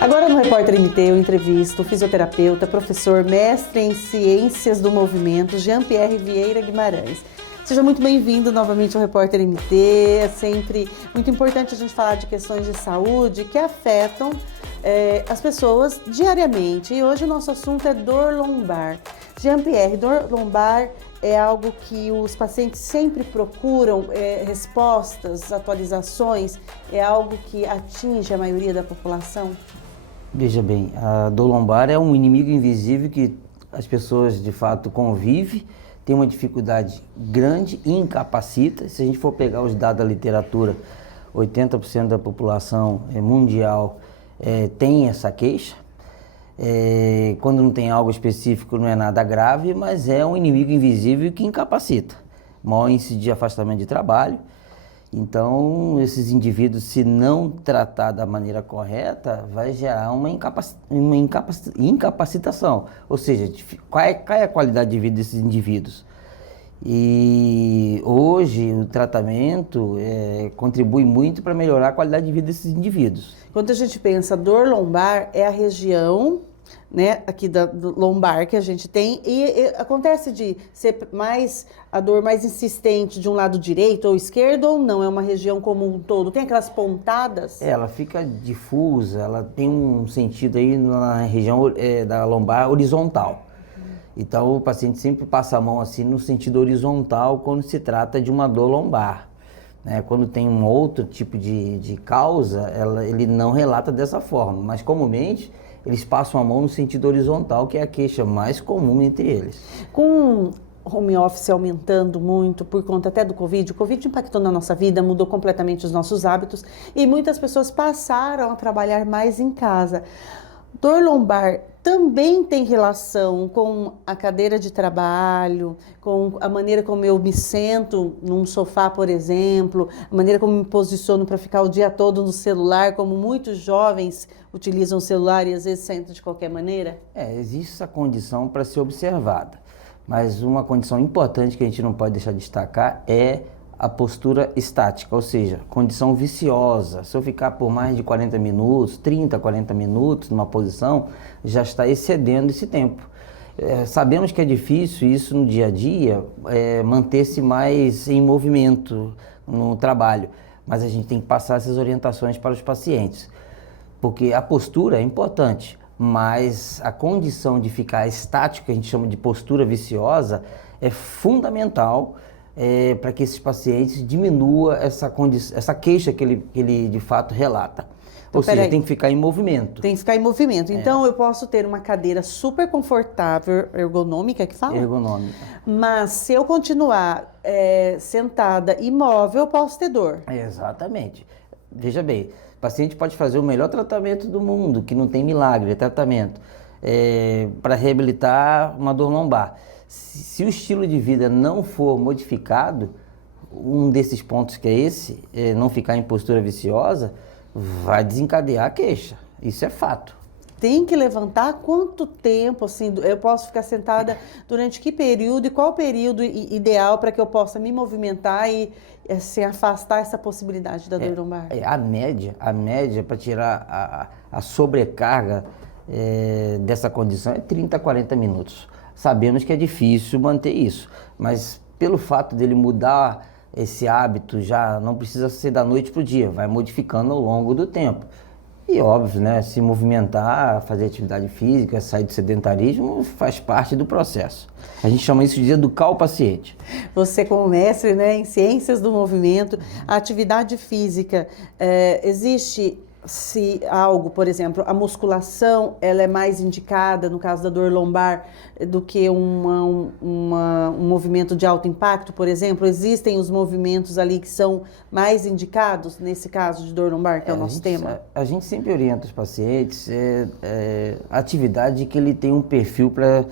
Agora no Repórter MT eu entrevisto o fisioterapeuta, professor, mestre em Ciências do Movimento, Jean-Pierre Vieira Guimarães. Seja muito bem-vindo novamente ao Repórter MT. É sempre muito importante a gente falar de questões de saúde que afetam as pessoas diariamente. E hoje o nosso assunto é dor lombar. Jean-Pierre, dor lombar é algo que os pacientes sempre procuram respostas, atualizações, é algo que atinge a maioria da população? Veja bem, a dor lombar é um inimigo invisível que as pessoas de fato convivem, tem uma dificuldade grande e incapacita. Se a gente for pegar os dados da literatura, 80% da população mundial tem essa queixa. Quando não tem algo específico não é nada grave, mas é um inimigo invisível que incapacita. Maior índice de afastamento de trabalho. Então, esses indivíduos, se não tratar da maneira correta, vai gerar uma incapacitação. Ou seja, qual é a qualidade de vida desses indivíduos? E hoje o tratamento contribui muito para melhorar a qualidade de vida desses indivíduos. Quando a gente pensa dor lombar, é a região, né, aqui do lombar que a gente tem, e acontece de ser a dor mais insistente de um lado direito ou esquerdo, ou não? É uma região como um todo? Tem aquelas pontadas? Ela fica difusa, ela tem um sentido aí na região da lombar horizontal. Então o paciente sempre passa a mão assim no sentido horizontal quando se trata de uma dor lombar. Quando tem um outro tipo de causa, ele não relata dessa forma, mas comumente eles passam a mão no sentido horizontal, que é a queixa mais comum entre eles. Com home office aumentando muito por conta até do Covid, o Covid impactou na nossa vida, mudou completamente os nossos hábitos e muitas pessoas passaram a trabalhar mais em casa. Dor lombar também tem relação com a cadeira de trabalho, com a maneira como eu me sento num sofá, por exemplo, a maneira como me posiciono para ficar o dia todo no celular, como muitos jovens utilizam o celular e às vezes sentam de qualquer maneira? Existe essa condição para ser observada, mas uma condição importante que a gente não pode deixar de destacar é a postura estática, ou seja, condição viciosa. Se eu ficar por mais de 40 minutos, 30, 40 minutos numa posição, já está excedendo esse tempo. Sabemos que é difícil isso no dia a dia, manter-se mais em movimento no trabalho, mas a gente tem que passar essas orientações para os pacientes, porque a postura é importante, mas a condição de ficar estático, que a gente chama de postura viciosa, é fundamental para que esses pacientes diminuam essa queixa que ele de fato relata. Então, ou seja, tem que ficar em movimento. Tem que ficar em movimento. Então, eu posso ter uma cadeira super confortável, ergonômica que fala? Ergonômica. Mas se eu continuar sentada, imóvel, eu posso ter dor. Exatamente. Veja bem, o paciente pode fazer o melhor tratamento do mundo, que não tem milagre, é tratamento, para reabilitar uma dor lombar. Se o estilo de vida não for modificado, um desses pontos que é esse, não ficar em postura viciosa, vai desencadear a queixa. Isso é fato. Tem que levantar quanto tempo, assim, eu posso ficar sentada durante que período e qual o período ideal para que eu possa me movimentar e assim, afastar essa possibilidade da dor lombar? A média para tirar a sobrecarga dessa condição é 30 a 40 minutos. Sabemos que é difícil manter isso, mas pelo fato dele mudar esse hábito, já não precisa ser da noite para o dia, vai modificando ao longo do tempo. E óbvio, né, se movimentar, fazer atividade física, sair do sedentarismo, faz parte do processo. A gente chama isso de educar o paciente. Você como mestre, né, em Ciências do Movimento, a atividade física, existe... Se algo, por exemplo, a musculação, ela é mais indicada no caso da dor lombar do que um movimento de alto impacto, por exemplo? Existem os movimentos ali que são mais indicados nesse caso de dor lombar, que é o nosso tema? A gente sempre orienta os pacientes a atividade que ele tem um perfil para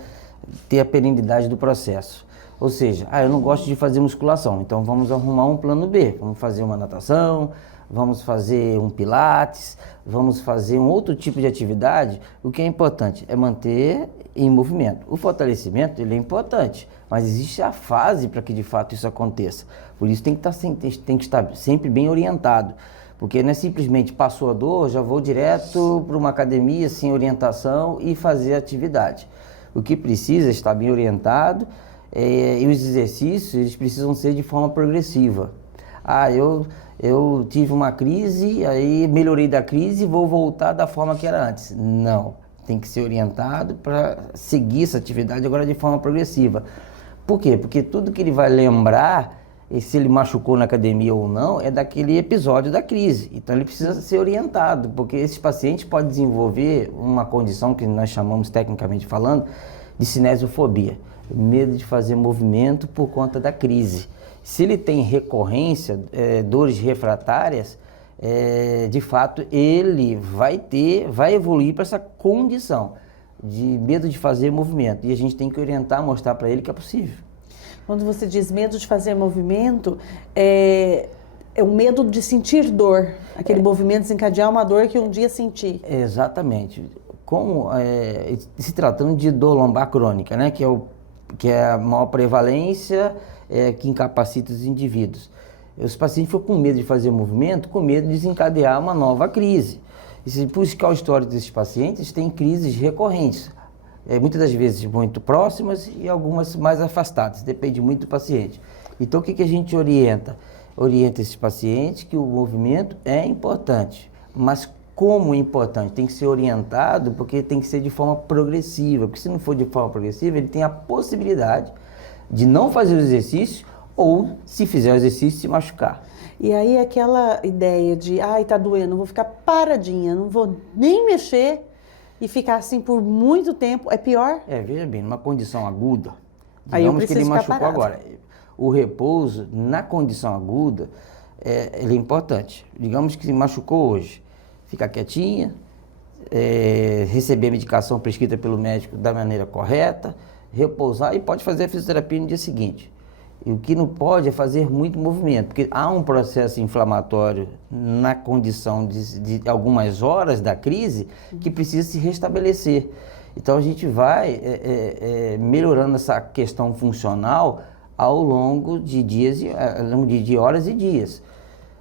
ter a perenidade do processo. Ou seja, eu não gosto de fazer musculação, então vamos arrumar um plano B, vamos fazer uma natação, vamos fazer um pilates, vamos fazer um outro tipo de atividade. O que é importante é manter em movimento. O fortalecimento, ele é importante, mas existe a fase para que de fato isso aconteça. Por isso tem que estar sempre bem orientado, Porque não é simplesmente passou a dor, já vou direto para uma academia sem orientação e fazer atividade. O que precisa é estar bem orientado e os exercícios eles precisam ser de forma progressiva. Eu tive uma crise, aí melhorei da crise e vou voltar da forma que era antes. Não, tem que ser orientado para seguir essa atividade agora de forma progressiva. Por quê? Porque tudo que ele vai lembrar, e se ele machucou na academia ou não, é daquele episódio da crise. Então ele precisa ser orientado, porque esses pacientes podem desenvolver uma condição que nós chamamos, tecnicamente falando, de cinesiofobia, medo de fazer movimento por conta da crise. Se ele tem recorrência, dores refratárias, de fato ele vai evoluir para essa condição de medo de fazer movimento. E a gente tem que orientar, mostrar para ele que é possível. Quando você diz medo de fazer movimento, é o medo de sentir dor, aquele movimento desencadear uma dor que um dia senti. Exatamente. Como se tratando de dor lombar crônica, né, que é a maior prevalência, que incapacita os indivíduos. Os pacientes ficam com medo de fazer movimento, com medo de desencadear uma nova crise. E se buscar o histórico desses pacientes, tem crises recorrentes. Muitas das vezes muito próximas e algumas mais afastadas, depende muito do paciente. Então o que a gente orienta? Orienta esses pacientes que o movimento é importante, mas como importante? Tem que ser orientado porque tem que ser de forma progressiva, porque se não for de forma progressiva, ele tem a possibilidade de não fazer o exercício ou, se fizer o exercício, se machucar. E aí aquela ideia de, tá doendo, vou ficar paradinha, não vou nem mexer, e ficar assim por muito tempo, é pior? Veja bem, numa condição aguda, aí eu digamos que ele machucou parado. agora. O repouso, na condição aguda, ele é importante. Digamos que se machucou hoje, ficar quietinha, receber a medicação prescrita pelo médico da maneira correta, repousar e pode fazer a fisioterapia no dia seguinte. E o que não pode é fazer muito movimento, porque há um processo inflamatório na condição de algumas horas da crise que precisa se restabelecer. Então a gente vai melhorando essa questão funcional ao longo de dias, ao longo de horas e dias.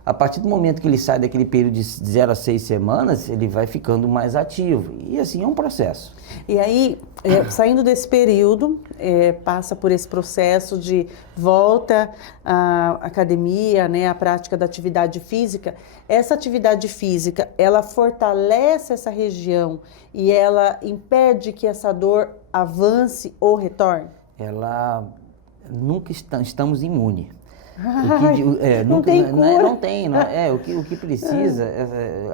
A partir do momento que ele sai daquele período de 0 a 6 semanas, ele vai ficando mais ativo. E assim é um processo. E aí, saindo desse período, passa por esse processo de volta à academia, né, à prática da atividade física. Essa atividade física, ela fortalece essa região e ela impede que essa dor avance ou retorne? Ela nunca estamos imunes. Não tem cura. Não tem. O que precisa,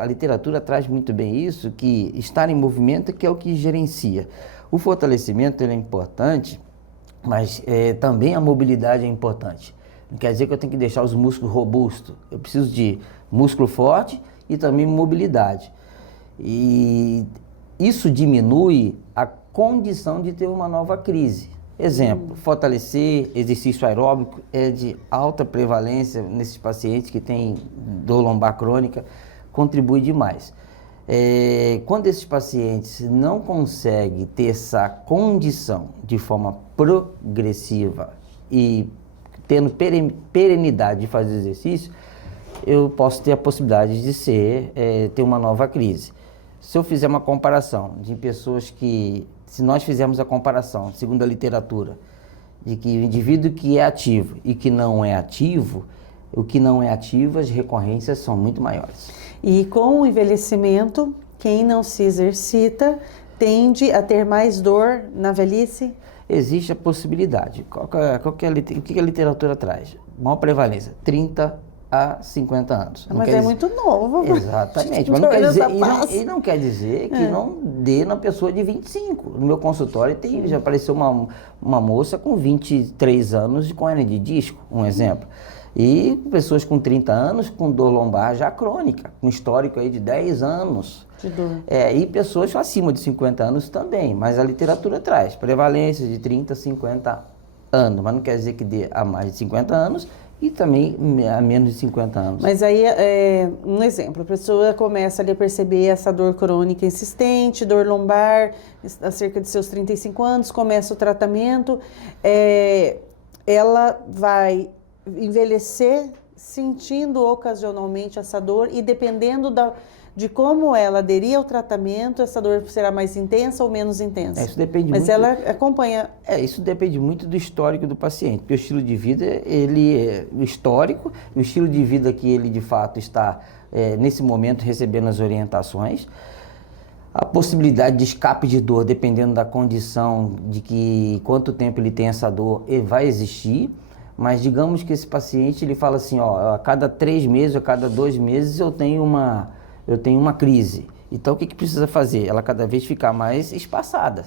a literatura traz muito bem isso, que estar em movimento que é o que gerencia. O fortalecimento ele é importante, mas também a mobilidade é importante. Não quer dizer que eu tenho que deixar os músculos robustos. Eu preciso de músculo forte e também mobilidade. E isso diminui a condição de ter uma nova crise. Exemplo, fortalecer, exercício aeróbico é de alta prevalência nesses pacientes que têm dor lombar crônica, contribui demais. Quando esses pacientes não conseguem ter essa condição de forma progressiva e tendo perenidade de fazer exercício, eu posso ter a possibilidade de ter uma nova crise. Se eu fizer uma comparação de pessoas que, se nós fizermos a comparação, segundo a literatura, de que o indivíduo que é ativo e que não é ativo, o que não é ativo, as recorrências são muito maiores. E com o envelhecimento, quem não se exercita tende a ter mais dor na velhice? Existe a possibilidade. O que a literatura traz? Maior prevalência, 30 a 50 anos. Mas é muito novo. Exatamente. Mas não quer dizer, não quer dizer que não dê na pessoa de 25. No meu consultório já apareceu uma moça com 23 anos com hernia de disco, um exemplo. E pessoas com 30 anos com dor lombar já crônica, com histórico aí de 10 anos. De dor. E pessoas acima de 50 anos também, mas a literatura traz prevalência de 30 a 50 anos, mas não quer dizer que dê a mais de 50 anos e também a menos de 50 anos. Mas aí, um exemplo, a pessoa começa ali a perceber essa dor crônica insistente, dor lombar, a cerca de seus 35 anos, começa o tratamento, ela vai envelhecer sentindo ocasionalmente essa dor e dependendo de como ela aderir ao tratamento, essa dor será mais intensa ou menos intensa? Isso depende Mas muito. ela acompanha. Isso depende muito do histórico do paciente, porque o estilo de vida, ele é o histórico, o estilo de vida que ele de fato está nesse momento recebendo as orientações, a possibilidade de escape de dor, dependendo da condição de que quanto tempo ele tem essa dor, vai existir. Mas digamos que esse paciente ele fala assim, ó, a cada 3 meses, a cada 2 meses eu tenho uma crise. Então o que precisa fazer? Ela cada vez ficar mais espaçada.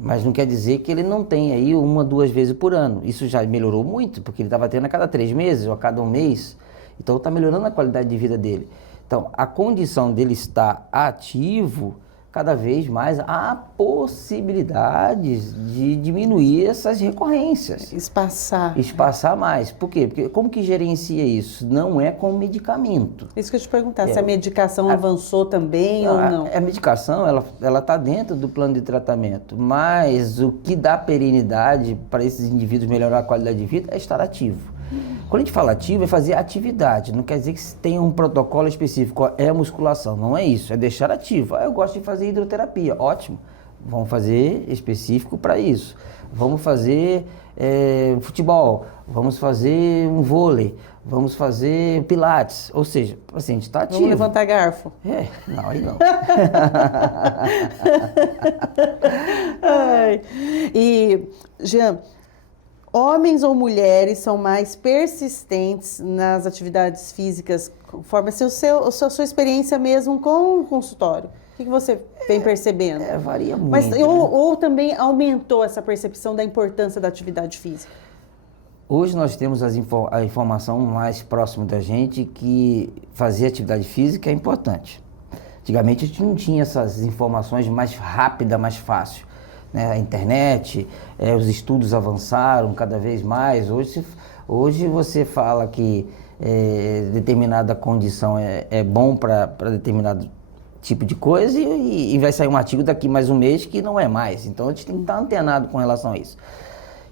Mas não quer dizer que ele não tem aí 1, 2 vezes por ano. Isso já melhorou muito, porque ele estava tendo a cada 3 meses ou a cada 1 mês. Então está melhorando a qualidade de vida dele. Então a condição dele estar ativo, cada vez mais há possibilidades de diminuir essas recorrências. Espaçar mais. Por quê? Porque como que gerencia isso? Não é com medicamento. Isso que eu te perguntar, se a medicação avançou também ou não? A medicação, ela está dentro do plano de tratamento, mas o que dá perenidade para esses indivíduos melhorar a qualidade de vida é estar ativo. Quando a gente fala ativo, é fazer atividade, não quer dizer que tenha um protocolo específico, é musculação, não é isso, é deixar ativo. Eu gosto de fazer hidroterapia, ótimo, vamos fazer específico para isso. Vamos fazer futebol, vamos fazer um vôlei, vamos fazer pilates, ou seja, o paciente está ativo. Vamos levantar garfo. Não, aí não. E, Jean, homens ou mulheres são mais persistentes nas atividades físicas, conforme a sua experiência mesmo com o consultório? O que você vem percebendo? Varia muito. Mas, ou também aumentou essa percepção da importância da atividade física? Hoje nós temos a informação mais próxima da gente que fazer atividade física é importante. Antigamente a gente não tinha essas informações mais rápidas, mais fácil. A internet, os estudos avançaram cada vez mais. Hoje você fala que determinada condição é bom para determinado tipo de coisa e vai sair um artigo daqui mais um mês que não é mais. Então a gente tem que estar antenado com relação a isso.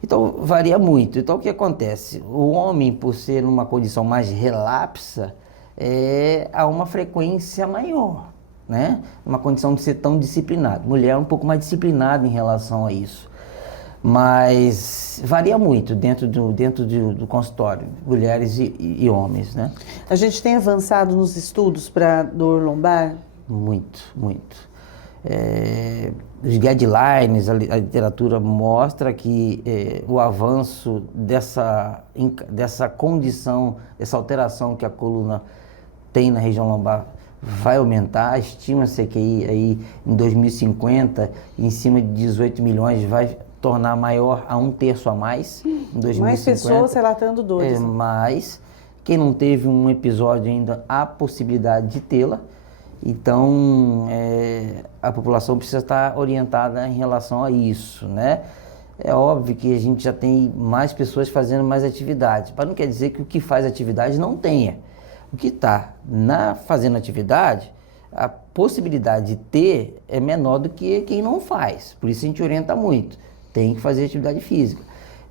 Então varia muito. Então o que acontece? O homem, por ser numa condição mais relapsa, há uma frequência maior. Né? Uma condição de ser tão disciplinado. Mulher é um pouco mais disciplinada em relação a isso. Mas varia muito dentro do consultório, mulheres e homens, né? A gente tem avançado nos estudos para dor lombar? Muito, muito. Os guidelines, a literatura mostra que o avanço dessa condição, dessa alteração que a coluna tem na região lombar vai aumentar. Estima-se que aí em 2050, em cima de 18 milhões, vai tornar maior a 1/3 a mais. Em 2050. Mais pessoas relatando dores. Mas quem não teve um episódio ainda, há possibilidade de tê-la. Então, a população precisa estar orientada em relação a isso, né? É óbvio que a gente já tem mais pessoas fazendo mais atividades, mas não quer dizer que o que faz atividade não tenha. O que está fazendo atividade, a possibilidade de ter é menor do que quem não faz. Por isso a gente orienta muito. Tem que fazer atividade física.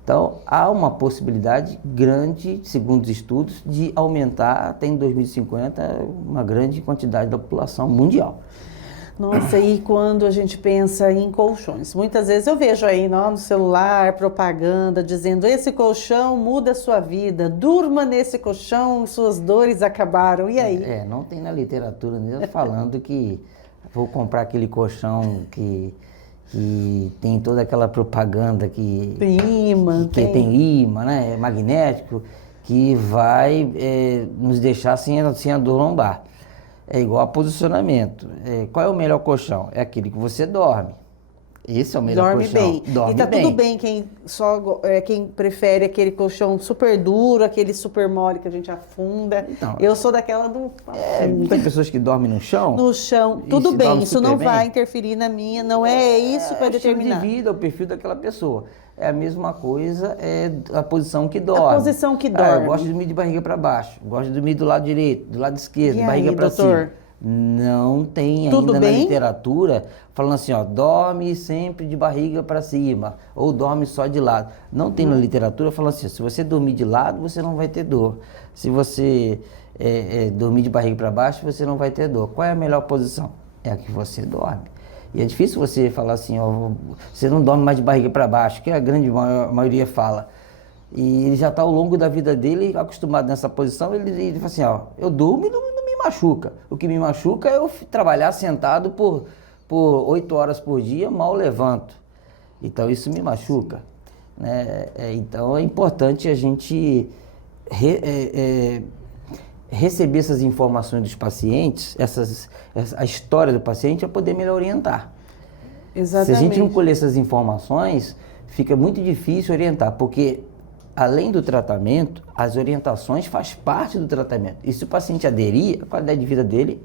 Então, há uma possibilidade grande, segundo os estudos, de aumentar até em 2050 uma grande quantidade da população mundial. Nossa, e quando a gente pensa em colchões? Muitas vezes eu vejo aí no celular propaganda dizendo: esse colchão muda a sua vida, durma nesse colchão, suas dores acabaram. E aí? Não tem na literatura mesmo falando que vou comprar aquele colchão que tem toda aquela propaganda que tem imã, tem imã, né? É magnético, que vai nos deixar sem a dor lombar. É igual a posicionamento. Qual é o melhor colchão? É aquele que você dorme. Esse é o melhor colchão. Dorme bem. E tá tudo bem quem prefere aquele colchão super duro, aquele super mole que a gente afunda. Então, eu sou daquela do... Tem pessoas que dormem no chão? No chão. Tudo bem, isso não vai interferir na minha, não é isso para determinar. É o estilo de vida, o perfil daquela pessoa. É a mesma coisa, a posição que dorme. A posição que dorme. Eu gosto de dormir de barriga para baixo, gosto de dormir do lado direito, do lado esquerdo, barriga para cima. Não tem Tudo ainda na bem? literatura falando assim, ó, dorme sempre de barriga para cima, ou dorme só de lado. Não tem na literatura falando assim, se você dormir de lado, você não vai ter dor. Se você dormir de barriga para baixo, você não vai ter dor. Qual é a melhor posição? É a que você dorme. E é difícil você falar assim, ó, você não dorme mais de barriga para baixo, que a grande maioria fala. E ele já está ao longo da vida dele acostumado nessa posição, ele fala assim, ó, eu durmo e não me machuca. O que me machuca é eu trabalhar sentado por 8 horas por dia, mal levanto. Então isso me machuca. Né? Então é importante a gente receber essas informações dos pacientes, a história do paciente, para poder melhor orientar. Exatamente. Se a gente não colher essas informações, fica muito difícil orientar, porque além do tratamento, as orientações fazem parte do tratamento. E se o paciente aderir, a qualidade de vida dele,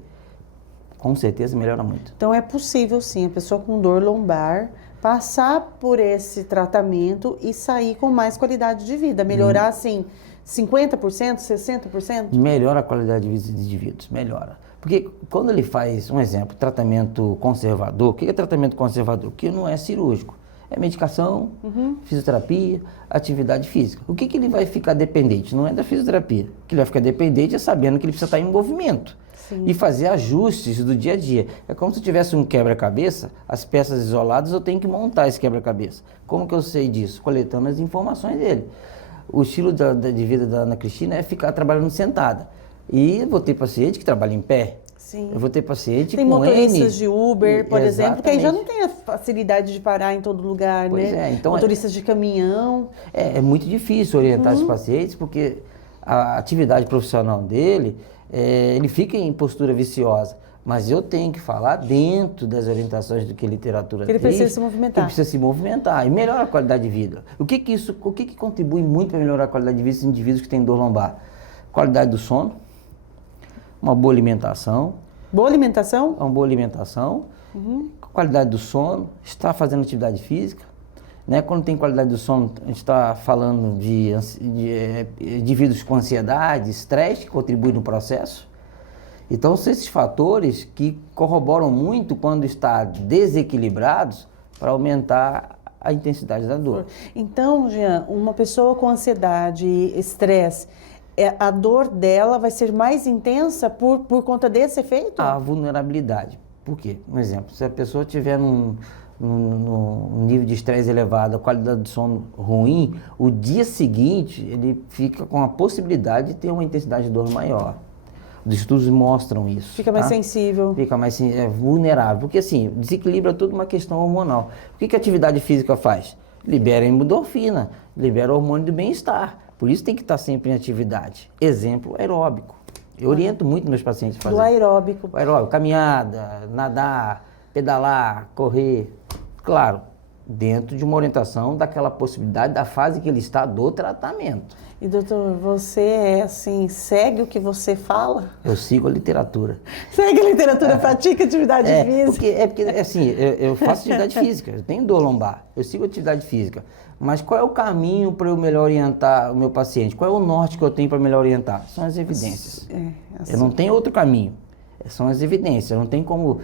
com certeza, melhora muito. Então é possível sim, a pessoa com dor lombar passar por esse tratamento e sair com mais qualidade de vida, melhorar assim 50%, 60%? Melhora a qualidade de vida dos indivíduos, melhora. Porque quando ele faz, um exemplo, tratamento conservador, o que é tratamento conservador? Que não é cirúrgico. É medicação, fisioterapia, atividade física. O que ele vai ficar dependente? Não é da fisioterapia. O que ele vai ficar dependente é sabendo que ele precisa estar em movimento. Sim. E fazer ajustes do dia a dia. É como se eu tivesse um quebra-cabeça, as peças isoladas, eu tenho que montar esse quebra-cabeça. Como que eu sei disso? Coletando as informações dele. O estilo de vida da Ana Cristina é ficar trabalhando sentada. E eu vou ter paciente que trabalha em pé. Sim. Eu vou ter paciente tem com motoristas de Uber, por exemplo, que aí já não Exatamente. tem a facilidade de parar em todo lugar, Pois né? então motoristas de caminhão. É muito difícil orientar esses pacientes, porque a atividade profissional dele, ele fica em postura viciosa. Mas eu tenho que falar dentro das orientações do que a literatura Que ele diz, precisa se movimentar. que ele precisa se movimentar e melhora a qualidade de vida. O que que contribui muito para melhorar a qualidade de vida desses indivíduos que têm dor lombar? Qualidade do sono, uma boa alimentação. Boa alimentação? Uma boa alimentação, qualidade do sono, estar fazendo atividade física. Né? Quando tem qualidade do sono, a gente está falando de indivíduos com ansiedade, estresse, que contribuem no processo. Então, são esses fatores que corroboram muito quando está desequilibrados para aumentar a intensidade da dor. Então, Jean, uma pessoa com ansiedade, estresse, a dor dela vai ser mais intensa por conta desse efeito? A vulnerabilidade. Por quê? Um exemplo, se a pessoa tiver num nível de estresse elevado, a qualidade do sono ruim, o dia seguinte ele fica com a possibilidade de ter uma intensidade de dor maior. Os estudos mostram isso. Fica mais sensível. Fica mais vulnerável. Porque assim, desequilibra toda uma questão hormonal. O que a atividade física faz? Libera endorfina, libera hormônio do bem-estar. Por isso tem que estar sempre em atividade. Exemplo, aeróbico. Eu oriento muito meus pacientes a fazer. Do aeróbico. Aeróbico, caminhada, nadar, pedalar, correr. Claro, dentro de uma orientação daquela possibilidade da fase que ele está do tratamento. E doutor, você segue o que você fala? Eu sigo a literatura. Segue a literatura, pratica atividade física? Porque assim, eu faço atividade física, eu tenho dor lombar, eu sigo atividade física. Mas qual é o caminho para eu melhor orientar o meu paciente? Qual é o norte que eu tenho para melhor orientar? São as evidências. Eu não tenho outro caminho. São as evidências. Eu não tenho como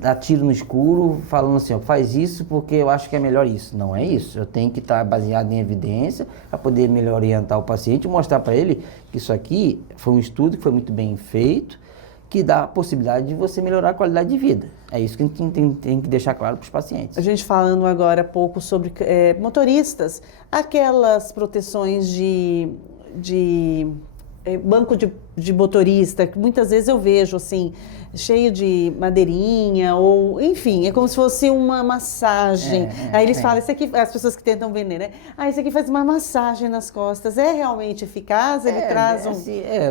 dar tiro no escuro falando assim, ó, faz isso porque eu acho que é melhor isso. Não é isso. Eu tenho que estar baseado em evidência para poder melhor orientar o paciente e mostrar para ele que isso aqui foi um estudo que foi muito bem feito, que dá a possibilidade de você melhorar a qualidade de vida. É isso que a gente tem que deixar claro para os pacientes. A gente falando agora há pouco sobre motoristas, aquelas proteções de banco de motorista, que muitas vezes eu vejo assim, cheio de madeirinha, ou enfim, é como se fosse uma massagem. Aí eles falam, isso aqui, as pessoas que tentam vender, né? Isso aqui faz uma massagem nas costas. É realmente eficaz? Ele traz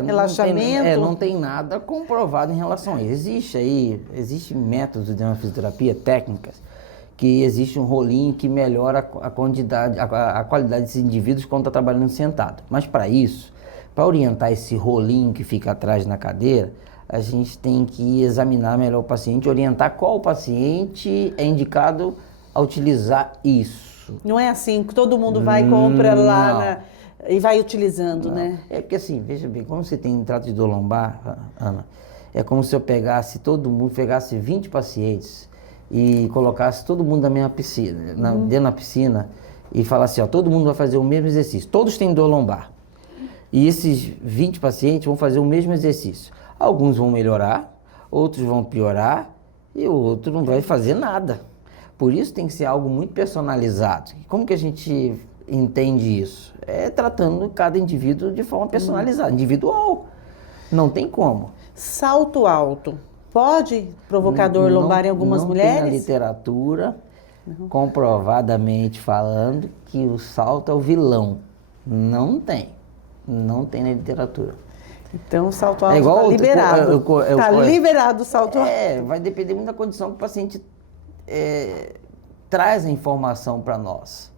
relaxamento? Não tem nada comprovado em relação a isso. Existem métodos de fisioterapia, técnicas, que existe um rolinho que melhora a qualidade desses indivíduos quando está trabalhando sentado. Mas para isso, para orientar esse rolinho que fica atrás na cadeira, a gente tem que examinar melhor o paciente, orientar qual paciente é indicado a utilizar isso. Não é assim que todo mundo vai e compra lá e vai utilizando, né? É porque assim, veja bem, quando você tem trato de dor lombar, Ana, É como se eu pegasse todo mundo, pegasse 20 pacientes e colocasse todo mundo na mesma piscina, dentro da piscina, e falasse, ó, todo mundo vai fazer o mesmo exercício. Todos têm dor lombar. E esses 20 pacientes vão fazer o mesmo exercício. Alguns vão melhorar, outros vão piorar e o outro não vai fazer nada. Por isso tem que ser algo muito personalizado. Como que a gente entende isso? É tratando cada indivíduo de forma personalizada, individual. Não tem como. Salto alto pode provocar dor lombar em algumas mulheres? Não tem na literatura, comprovadamente falando, que o salto é o vilão. Não tem. Não tem na literatura. Então o salto alto está liberado. Está liberado o salto alto. Vai depender muito da condição que o paciente traz a informação para nós.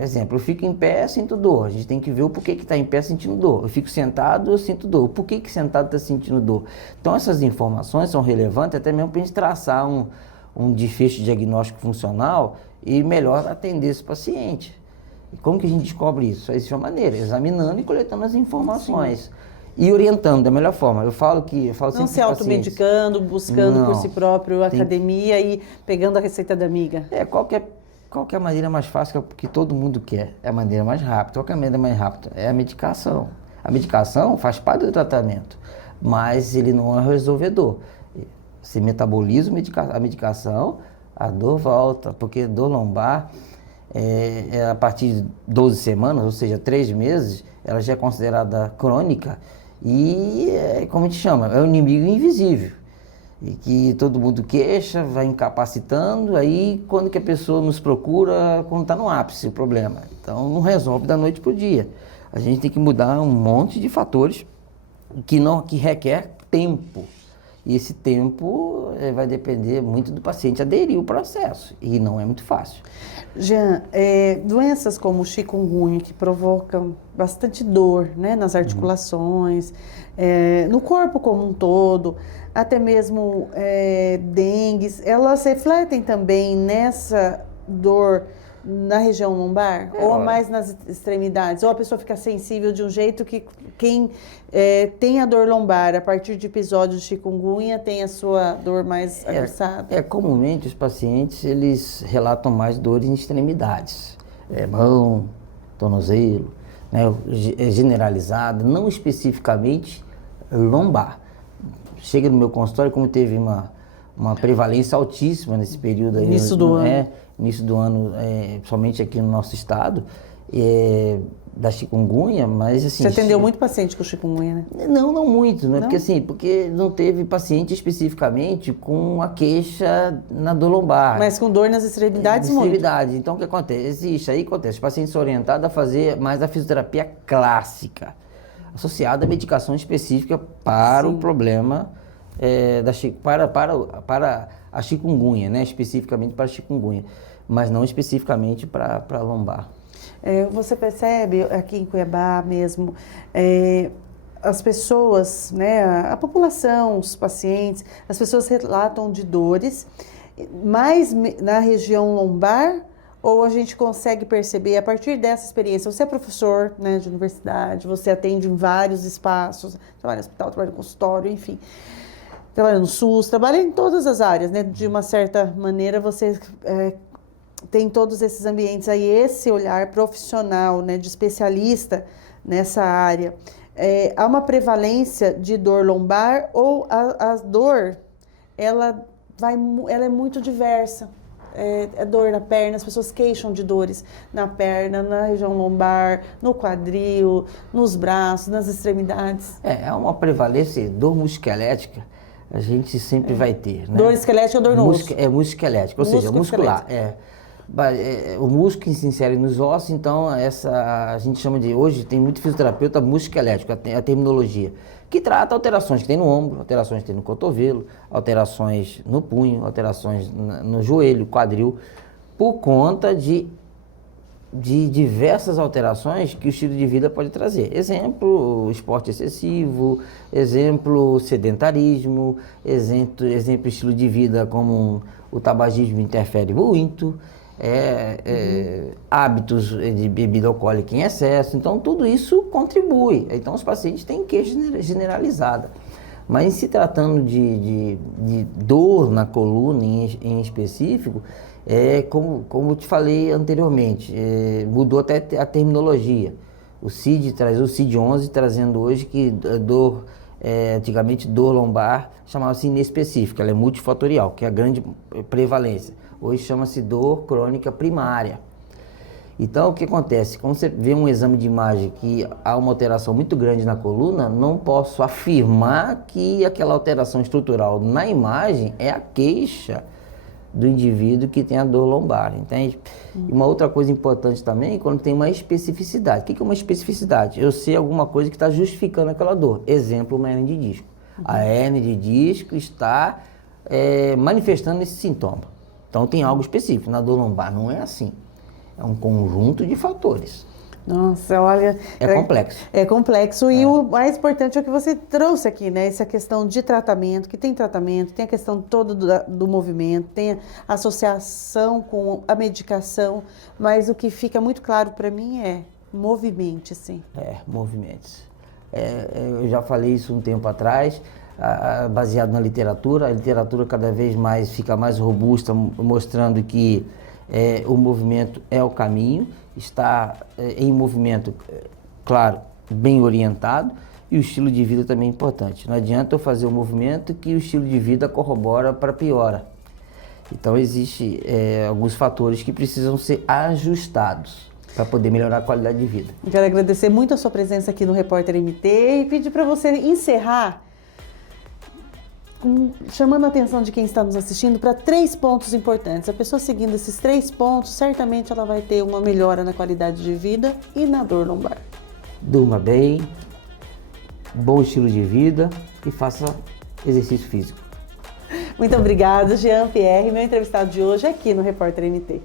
Exemplo, eu fico em pé, sinto dor. A gente tem que ver o porquê que está em pé sentindo dor. Eu fico sentado, eu sinto dor. Por que sentado está sentindo dor? Então essas informações são relevantes até mesmo para a gente traçar um desfecho diagnóstico funcional e melhor atender esse paciente. E como que a gente descobre isso? Existe uma maneira, examinando e coletando as informações. Sim. E orientando da melhor forma. Eu falo não se automedicando, buscando por si próprio academia e pegando a receita da amiga. Qual que é a maneira mais fácil que todo mundo quer? É a maneira mais rápida. Qual que é a maneira mais rápida? É a medicação. A medicação faz parte do tratamento, mas ele não é resolvedor. Você metaboliza a medicação, a dor volta, porque dor lombar, a partir de 12 semanas, ou seja, 3 meses, ela já é considerada crônica e, como a gente chama, é um inimigo invisível. E que todo mundo queixa, vai incapacitando, aí quando que a pessoa nos procura, quando está no ápice o problema. Então não resolve da noite para o dia. A gente tem que mudar um monte de fatores que requer tempo. E esse tempo vai depender muito do paciente aderir ao processo, e não é muito fácil. Jean, doenças como o chikungunya, que provocam bastante dor, né, nas articulações, no corpo como um todo, até mesmo dengues, elas refletem também nessa dor na região lombar? Ou mais nas extremidades? Ou a pessoa fica sensível de um jeito que quem tem a dor lombar a partir de episódios de chikungunya tem a sua dor mais aguçada? Comumente os pacientes eles relatam mais dores em extremidades. Mão, tornozelo, né, generalizada, não especificamente lombar. Chega no meu consultório, como teve uma prevalência altíssima nesse período aí, início do ano, principalmente aqui no nosso estado, da chikungunya, mas assim... Você atendeu muito paciente com chikungunya, né? Não muito, né? Não? Porque não teve paciente especificamente com a queixa na dor lombar. Mas com dor nas extremidades, muito. Então, o que acontece? Acontece, o paciente é orientado a fazer mais a fisioterapia clássica, associada à medicação específica para o problema para a chikungunya, né? Especificamente para a chikungunya, mas não especificamente para a lombar. Você percebe aqui em Cuiabá mesmo, as pessoas, né, a população, os pacientes, as pessoas relatam de dores, mais na região lombar, ou a gente consegue perceber a partir dessa experiência? Você é professor, né, de universidade, você atende em vários espaços, trabalha no hospital, trabalha no consultório, enfim, trabalha no SUS, trabalha em todas as áreas, né? De uma certa maneira você tem todos esses ambientes aí, esse olhar profissional, né, de especialista nessa área. Há uma prevalência de dor lombar ou a dor, ela é muito diversa? Dor na perna, as pessoas queixam de dores na perna, na região lombar, no quadril, nos braços, nas extremidades. É uma prevalência, dor musculoesquelética, a gente sempre vai ter, né? Dor esquelética ou dor no osso? Musculoesquelética, ou seja, muscular. O músculo que se insere nos ossos, então a gente chama de, hoje tem muito fisioterapeuta musculoesquelético, a terminologia, que trata alterações que tem no ombro, alterações que tem no cotovelo, alterações no punho, alterações no joelho, quadril, por conta de diversas alterações que o estilo de vida pode trazer. Exemplo, esporte excessivo, exemplo, sedentarismo, exemplo, estilo de vida como o tabagismo interfere muito, hábitos de bebida alcoólica em excesso, então tudo isso contribui. Então os pacientes têm queixa generalizada. Mas se tratando de dor na coluna em específico, como eu te falei anteriormente, mudou até a terminologia. O CID traz o CID-11 trazendo hoje que dor, antigamente dor lombar chamava-se inespecífica, ela é multifatorial, que é a grande prevalência. Hoje chama-se dor crônica primária. Então, o que acontece? Quando você vê um exame de imagem que há uma alteração muito grande na coluna, não posso afirmar que aquela alteração estrutural na imagem é a queixa do indivíduo que tem a dor lombar, entende? E uma outra coisa importante também é quando tem uma especificidade. O que é uma especificidade? Eu sei alguma coisa que está justificando aquela dor. Exemplo, uma hernia de disco. A hernia de disco está manifestando esse sintoma. Então, tem algo específico. Na dor lombar não é assim. É um conjunto de fatores. Nossa, olha... É complexo. É complexo e o mais importante é o que você trouxe aqui, né? Essa questão de tratamento, que tem tratamento, tem a questão toda do movimento, tem a associação com a medicação, mas o que fica muito claro para mim é movimente-se. Movimentos. Eu já falei isso um tempo atrás, baseado na literatura. A literatura cada vez mais fica mais robusta, mostrando que o movimento é o caminho, está em movimento, claro, bem orientado, e o estilo de vida também é importante. Não adianta eu fazer o movimento que o estilo de vida corrobora para piora. Então, existem alguns fatores que precisam ser ajustados para poder melhorar a qualidade de vida. Eu quero agradecer muito a sua presença aqui no Repórter MT e pedir para você encerrar chamando a atenção de quem está nos assistindo para 3 pontos importantes. A pessoa seguindo esses 3 pontos, certamente ela vai ter uma melhora na qualidade de vida e na dor lombar. Durma bem, bom estilo de vida e faça exercício físico. Muito obrigada, Jean Pierre, meu entrevistado de hoje aqui no Repórter MT.